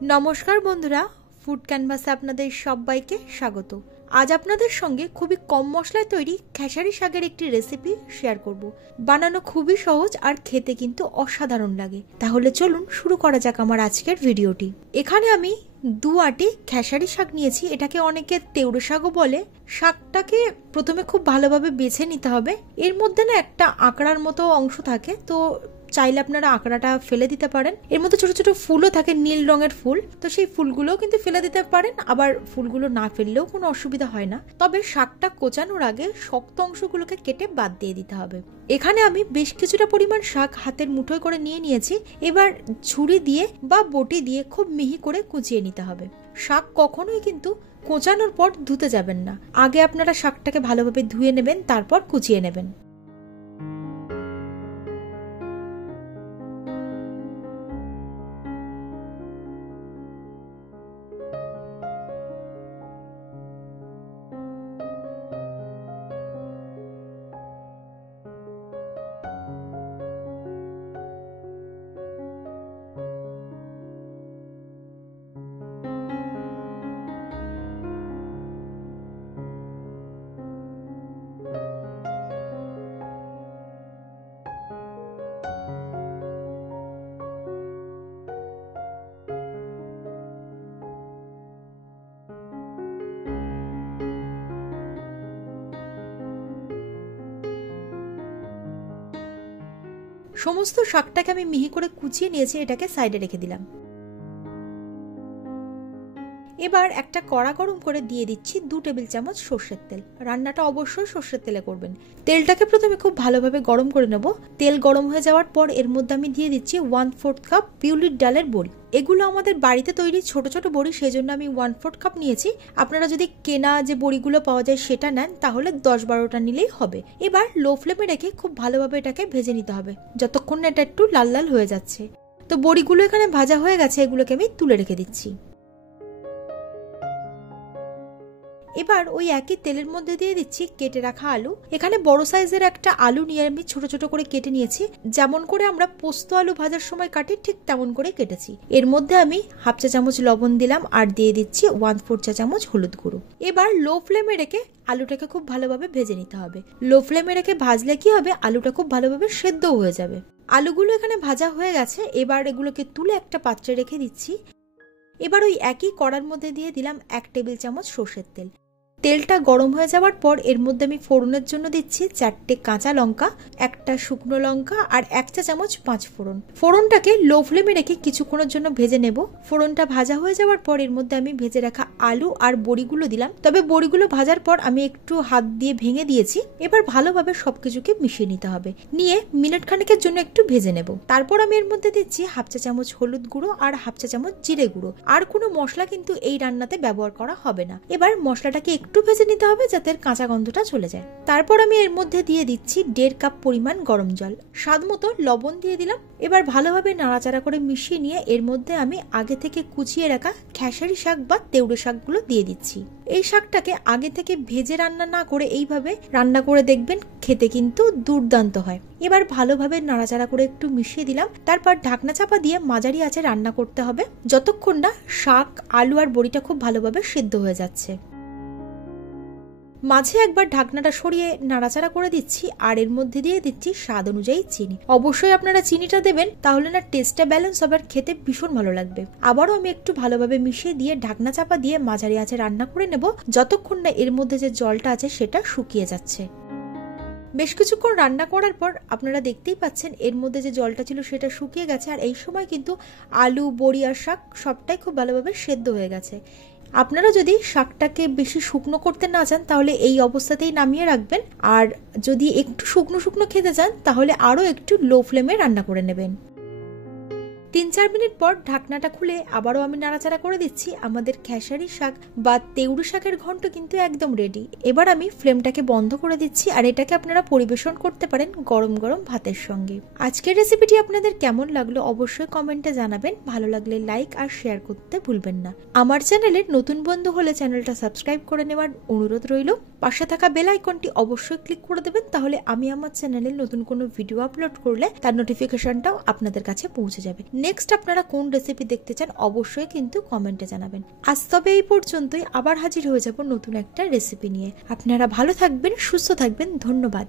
নমস্কার বন্ধুরা, ফুড ক্যানভাসে আপনাদের সবাইকে স্বাগত। আজ আপনাদের সঙ্গে খুবই কম মশলায় তৈরি খেসারি শাকের একটি রেসিপি শেয়ার করব। বানানো খুবই সহজ আর খেতে কিন্তু অসাধারণ লাগে। তাহলে চলুন শুরু করা যাক আমার আজকের ভিডিওটি। এখানে আমি 2 আটি খেসারি শাক নিয়েছি। এটাকে অনেকে তেওড়ে শাকও বলে। শাকটাকে প্রথমে খুব ভালোভাবে বেছে নিতে হবে। এর মধ্যে না একটা আঁকড়ার মতো অংশ থাকে, তো চাইলে আপনারা আঁকড়াটা ফেলে দিতে পারেন। এর মধ্যে ছোট ছোট ফুলও থাকে, নীল রঙের ফুল, তো সেই ফুলগুলোও কিন্তু ফেলে দিতে পারেন। আবার ফুলগুলো না ফেললেও কোনো অসুবিধা হয় না। তবে শাকটা কোচানোর আগে শক্ত অংশগুলোকে কেটে বাদ দিয়ে দিতে হবে। এখানে আমি বেশ কিছুটা পরিমাণ শাক হাতের মুঠোয় করে নিয়েছি। এবার ছুরি দিয়ে বা বটি দিয়ে খুব মিহি করে কুচিয়ে নিতে হবে। শাক কখনোই কিন্তু কোচানোর পর ধুতে যাবেন না। আগে আপনারা শাকটাকে ভালোভাবে ধুয়ে নেবেন, তারপর কুচিয়ে নেবেন। সমস্ত শাকটাকে আমি মিহি করে কুচিয়ে নিয়েছি, এটাকে সাইডে রেখে দিলাম। এবার একটা কড়া গরম করে দিয়ে দিচ্ছি 2 টেবিল চামচ সর্ষের তেল। রান্নাটা অবশ্যই সর্ষের তেলে করবেন। তেলটাকে প্রথমে খুব ভালোভাবে গরম করে নেব। তেল গরম হয়ে যাওয়ার পর এর মধ্যে আমি দিয়ে দিচ্ছি 1/4 কাপ বিউলির ডালের বড়ি। এগুলো আমাদের বাড়িতে তৈরি ছোট ছোট বড়ি, সেই জন্য আমি 1/4 কাপ নিয়েছি। আপনারা যদি কেনা যে বড়িগুলো পাওয়া যায় সেটা নেন, তাহলে 10-12টা নিলেই হবে। এবার লো ফ্লেমে রেখে খুব ভালোভাবে এটাকে ভেজে নিতে হবে, যতক্ষণ না এটা একটু লাল লাল হয়ে যাচ্ছে। তো বড়িগুলো এখানে ভাজা হয়ে গেছে, এগুলোকে আমি তুলে রেখে দিচ্ছি। এবার ওই একই তেলের মধ্যে দিয়ে দিচ্ছি কেটে রাখা আলু। এখানে বড় সাইজের একটা আলু নিয়ে আমি ছোট ছোট করে কেটে নিয়েছি। যেমন করে আমরা পোস্ত আলু ভাজার সময় কাটি, ঠিক তেমন করে কেটেছি। এর মধ্যে আমি 1/2 চা চামচ লবণ দিলাম আর দিয়ে দিচ্ছি 1/4 চা চামচ হলুদ গুঁড়ো। এবার লো ফ্লেমে রেখে আলুটাকে খুব ভালোভাবে ভেজে নিতে হবে। লো ফ্লেমে রেখে ভাজলে কি হবে, আলুটা খুব ভালোভাবে সেদ্ধ হয়ে যাবে। আলুগুলো এখানে ভাজা হয়ে গেছে। এবার এগুলোকে তুলে একটা পাত্রে রেখে দিচ্ছি। এবার ওই একই কড়ার মধ্যে দিয়ে দিলাম 1 টেবিল চামচ সর্ষের তেল। তেলটা গরম হয়ে যাওয়ার পর এর মধ্যে আমি ফোড়নের জন্য দিচ্ছি 4টে কাঁচা লঙ্কা, একটা শুকনো লঙ্কা আর 1 চা চামচ 5 ফোড়ন। ফোড়নটাকে লো ফ্লেমে রেখে কিছুক্ষণের জন্য ভেজে নেব। ফোড়নটা ভাজা হয়ে যাওয়ার পর এর মধ্যে আমি ভেজে রাখা আলু আর বড়িগুলো দিলাম। তবে বড়িগুলো ভাজার পর আমি একটু হাত দিয়ে ভেঙে দিয়েছি। এবার ভালোভাবে সবকিছুকে মিশিয়ে নিতে হবে। নিয়ে মিনিট খানেকের জন্য একটু ভেজে নেব। তারপর আমি এর মধ্যে দিচ্ছি 1/2 চা চামচ হলুদ গুঁড়ো আর 1/2 চা চামচ জিরে গুঁড়ো। আর কোনো মশলা কিন্তু এই রান্নাতে ব্যবহার করা হবে না। এবার মশলাটাকে একটু ভেজে নিতে হবে যাতে কাঁচা গন্ধটা চলে যায়। তারপর আমি এর মধ্যে দিয়ে দিচ্ছি 1.5 কাপ পরিমাণ গরম জল। স্বাদ মতো লবণ দিয়ে দিলাম। এবার ভালোভাবে নাড়াচাড়া করে মিশিয়ে নিয়ে এর মধ্যে আমি আগে থেকে কুচিয়ে রাখা খেসারি শাক বা তেওড়ে শাকগুলো দিয়ে দিচ্ছি। এই শাকটাকে আগে থেকে ভেজে রান্না না করে এইভাবে রান্না করে দেখবেন, খেতে কিন্তু দুর্দান্ত হয়। এবার ভালোভাবে নাড়াচাড়া করে একটু মিশিয়ে দিলাম। তারপর ঢাকনা চাপা দিয়ে মাঝারি আঁচে রান্না করতে হবে, যতক্ষণ না শাক, আলু আর বড়িটা খুব ভালোভাবে সেদ্ধ হয়ে যাচ্ছে। মাঝে একবার ঢাকনাটা সরিয়ে নাড়াচাড়া করে দিচ্ছি আর এর মধ্যে দিয়ে দিচ্ছি স্বাদ অনুযায়ী চিনি। অবশ্যই আপনারা চিনিটা দেবেন, তাহলে না টেস্টটা ব্যালেন্স হবে আর খেতে ভীষণ ভালো লাগবে। আবারও আমি একটু ভালোভাবে মিশিয়ে দিয়ে ঢাকনা চাপা দিয়ে মাঝারি আঁচে রান্না করে নেব, যতক্ষণ না এর মধ্যে যে জলটা আছে সেটা শুকিয়ে যাচ্ছে। বেশ কিছুক্ষণ রান্না করার পর আপনারা দেখতেই পাচ্ছেন এর মধ্যে যে জলটা ছিল সেটা শুকিয়ে গেছে। আর এই সময় কিন্তু আলু, বড়ি আর শাক সবটাই খুব ভালোভাবে সেদ্ধ হয়ে গেছে। আপনারা যদি শাকটাকে বেশি শুকনো করতে না চান, তাহলে এই অবস্থাতেই নামিয়ে রাখবেন। আর যদি একটু শুকনো শুকনো খেতে চান, তাহলে আরও একটু লো ফ্লেমে রান্না করে নেবেন। 3-4 মিনিট পর ঢাকনাটা খুলে আবারও আমি নাড়াচাড়া করে দিচ্ছি। আমাদের খেসারি শাক বা তেওড়ে শাকের ঘন্ট কিন্তু একদম রেডি। এবার আমি ফ্লেমটাকে বন্ধ করে দিচ্ছি আর এটাকে আপনারা পরিবেশন করতে পারেন গরম গরম ভাতের সঙ্গে। আজকের রেসিপিটি আপনাদের কেমন লাগলো অবশ্যই কমেন্টে জানাবেন। ভালো লাগলে লাইক আর শেয়ার করতে ভুলবেন না। আমার চ্যানেলের নতুন বন্ধু হলে চ্যানেলটা সাবস্ক্রাইব করে নেওয়ার অনুরোধ রইল। পাশে থাকা বেল আইকনটি অবশ্যই ক্লিক করে দেবেন, তাহলে আমি আমার চ্যানেলে নতুন কোনো ভিডিও আপলোড করলে তার নোটিফিকেশনটাও আপনাদের কাছে পৌঁছে যাবে। নেক্সট আপনারা কোন রেসিপি দেখতে চান অবশ্যই কিন্তু কমেন্টে জানাবেন। আজ তবে এই পর্যন্তই, আবার হাজির হয়ে যাব নতুন একটা রেসিপি নিয়ে। আপনারা ভালো থাকবেন, সুস্থ থাকবেন, ধন্যবাদ।